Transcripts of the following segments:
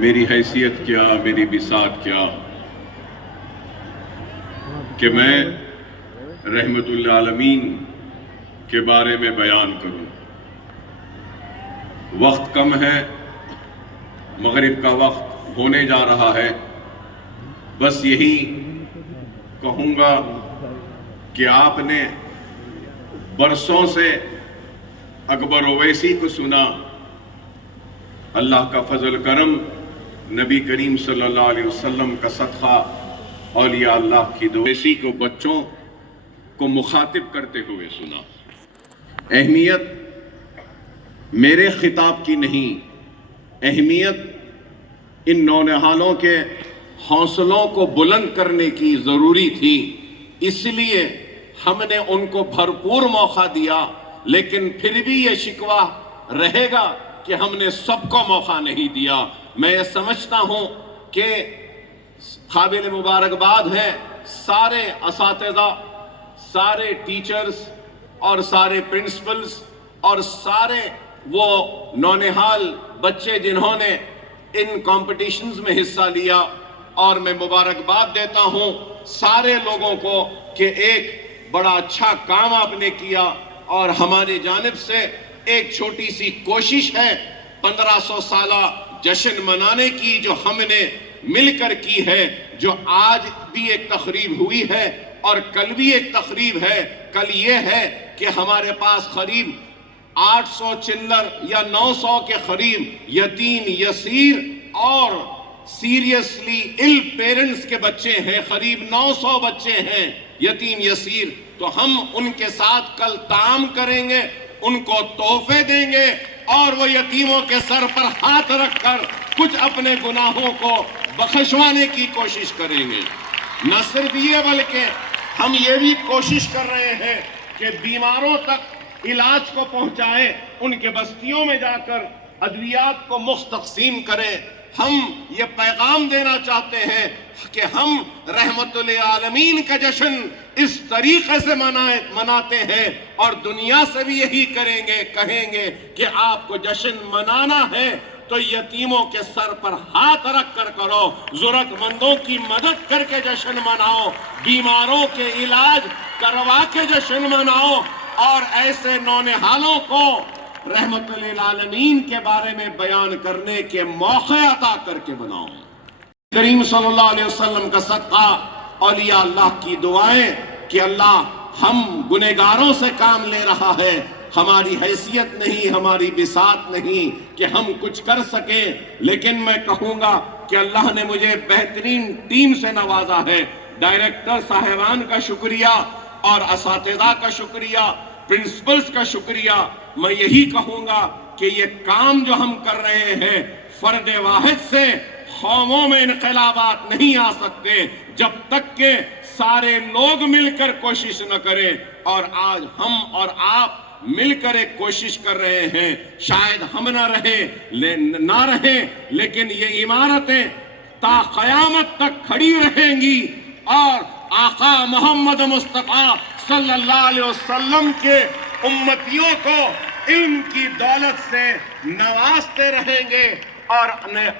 میری حیثیت کیا، میری بساط کیا کہ میں رحمت للعالمین کے بارے میں بیان کروں۔ وقت کم ہے، مغرب کا وقت ہونے جا رہا ہے، بس یہی کہوں گا کہ آپ نے برسوں سے اکبر اویسی کو سنا۔ اللہ کا فضل کرم، نبی کریم صلی اللہ علیہ وسلم کا صدقہ، اولیاء اللہ کی اویسی کو بچوں کو مخاطب کرتے ہوئے سنا۔ اہمیت میرے خطاب کی نہیں، اہمیت ان نونہالوں کے حوصلوں کو بلند کرنے کی ضروری تھی، اس لیے ہم نے ان کو بھرپور موقع دیا، لیکن پھر بھی یہ شکوہ رہے گا کہ ہم نے سب کو موقع نہیں دیا۔ میں یہ سمجھتا ہوں کہ قابل مبارکباد ہے سارے اساتذہ، سارے ٹیچرز اور سارے پرنسپلز اور سارے وہ نونہال بچے جنہوں نے ان کمپٹیشنز میں حصہ لیا، اور میں مبارکباد دیتا ہوں سارے لوگوں کو کہ ایک بڑا اچھا کام آپ نے کیا، اور ہماری جانب سے ایک چھوٹی سی کوشش ہے 1500 سالہ جشن منانے کی جو ہم نے مل کر کی ہے، جو آج بھی ایک تقریب ہوئی ہے اور کل بھی ایک تقریب ہے۔ کل یہ ہے کہ ہمارے پاس قریب 800 چلر یا 900 کے قریب یتیم یسیر اور سیریسلی ال پیرنٹس کے بچے ہیں، قریب 900 بچے ہیں یتیم یسیر۔ تو ہم ان کے ساتھ کل طعام کریں گے، ان کو تحفے دیں گے، اور وہ یتیموں کے سر پر ہاتھ رکھ کر کچھ اپنے گناہوں کو بخشوانے کی کوشش کریں گے۔ نہ صرف یہ بلکہ ہم یہ بھی کوشش کر رہے ہیں کہ بیماروں تک علاج کو پہنچائیں، ان کے بستیوں میں جا کر ادویات کو مفت تقسیم کریں۔ ہم یہ پیغام دینا چاہتے ہیں کہ ہم رحمت للعالمین کا جشن اس طریقے سے مناتے ہیں، اور دنیا سے بھی یہی کریں گے، کہیں گے کہ آپ کو جشن منانا ہے تو یتیموں کے سر پر ہاتھ رکھ کر کرو، ضرورت مندوں کی مدد کر کے جشن مناؤ، بیماروں کے علاج کروا کے جشن مناؤ، اور ایسے نونہالوں کو رحمت للعالمین کے بارے میں بیان کرنے کے موقع عطا کر کے بناؤ۔ کریم صلی اللہ علیہ وسلم کا صدقہ، اولیاء اللہ کی دعائیں کہ اللہ ہم گنہگاروں سے کام لے رہا ہے، ہماری حیثیت نہیں، ہماری بساط نہیں کہ ہم کچھ کر سکیں، لیکن میں کہوں گا کہ اللہ نے مجھے بہترین ٹیم سے نوازا ہے۔ ڈائریکٹر صاحبان کا شکریہ اور اساتذہ کا شکریہ، پرنسپلز کا شکریہ۔ میں یہی کہوں گا کہ یہ کام جو ہم کر رہے ہیں، فرد واحد سے قوموں میں انقلابات نہیں آ سکتے جب تک کہ سارے لوگ مل کر کوشش نہ کریں، اور آج ہم اور آپ مل کر ایک کوشش کر رہے ہیں۔ شاید ہم نہ رہیں لیکن یہ عمارتیں تا قیامت تک کھڑی رہیں گی، اور آقا محمد مصطفیٰ صلی اللہ علیہ وسلم کے امتیوں کو علم کی دولت سے نوازتے رہیں گے، اور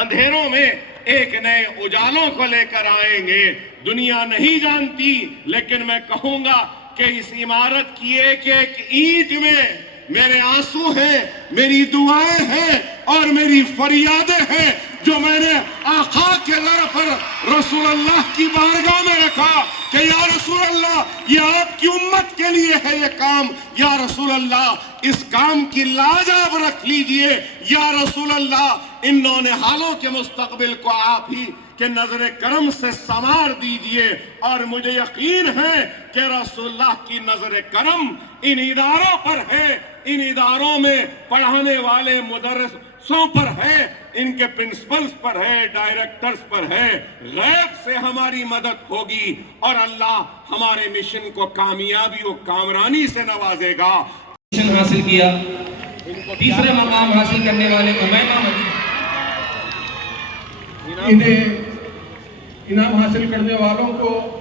اندھیروں میں ایک نئے اجالوں کو لے کر آئیں گے۔ دنیا نہیں جانتی، لیکن میں کہوں گا کہ اس عمارت کی ایک ایک اینٹ میں میرے آنسو ہیں، میری دعائیں ہیں اور میری فریادیں ہیں، جو میں نے آقا کے در پر رسول اللہ کی بارگاہ میں رکھا کہ یا رسول اللہ یہ آپ کی امت کے لیے ہے یہ کام، یا رسول اللہ اس کام کی لاج آپ رکھ لیجئے، یا رسول اللہ ان نونہالوں کے مستقبل کو آپ ہی کہ نظر کرم سے سنوار دیجئے۔ اور مجھے یقین ہے کہ رسول اللہ کی نظر کرم ان اداروں پر ہے، ان اداروں میں پڑھانے والے مدرسوں پر ہے، ان کے پرنسپلز پر ہے، ڈائریکٹرز پر ہے۔ غیب سے ہماری مدد ہوگی، اور اللہ ہمارے مشن کو کامیابی و کامرانی سے نوازے گا۔ مشن حاصل کیا، تیسرے مقام حاصل کرنے والے امیمہ مدینہ، انہیں انعام حاصل کرنے والوں کو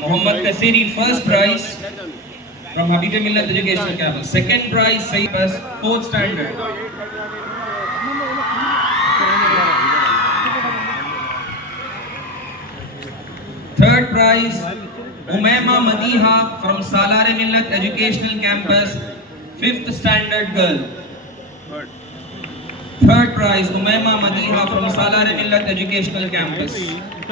Muhammad Kasiri, first prize from Habib Millat Educational Campus. Second prize, Sayyid Bas, 4th standard. Third prize, Umaima Madiha from Salare Millat Educational Campus, 5th standard girl. Third prize, Umaima Madiha from Salare Millat Educational Campus.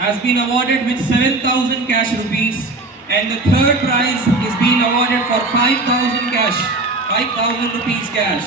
has been awarded with 7,000 cash rupees and the third prize is being awarded for 5,000 rupees cash.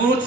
4th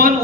1